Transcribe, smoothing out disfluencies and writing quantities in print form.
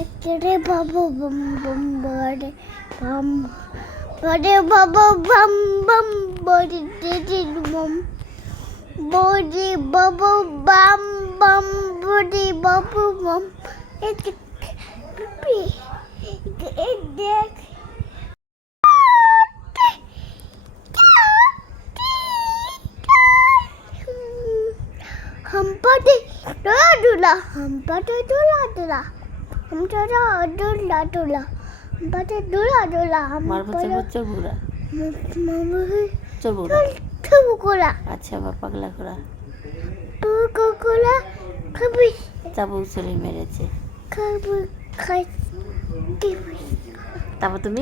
Ekere baba bum bum bade bum bade baba bum bum bade didi bum body baba bum bum body baba bum it deck Hampade dula hampade dula हम चला डुला डुला बड़े डुला डुला हम मारबच्चा बच्चा घोड़ा मामा चबूरा चबूरा अच्छा পাগলা ঘোড়া কোলা কবি চাবুক ছুরি মেরেছে কবি খাই তারপর তুমি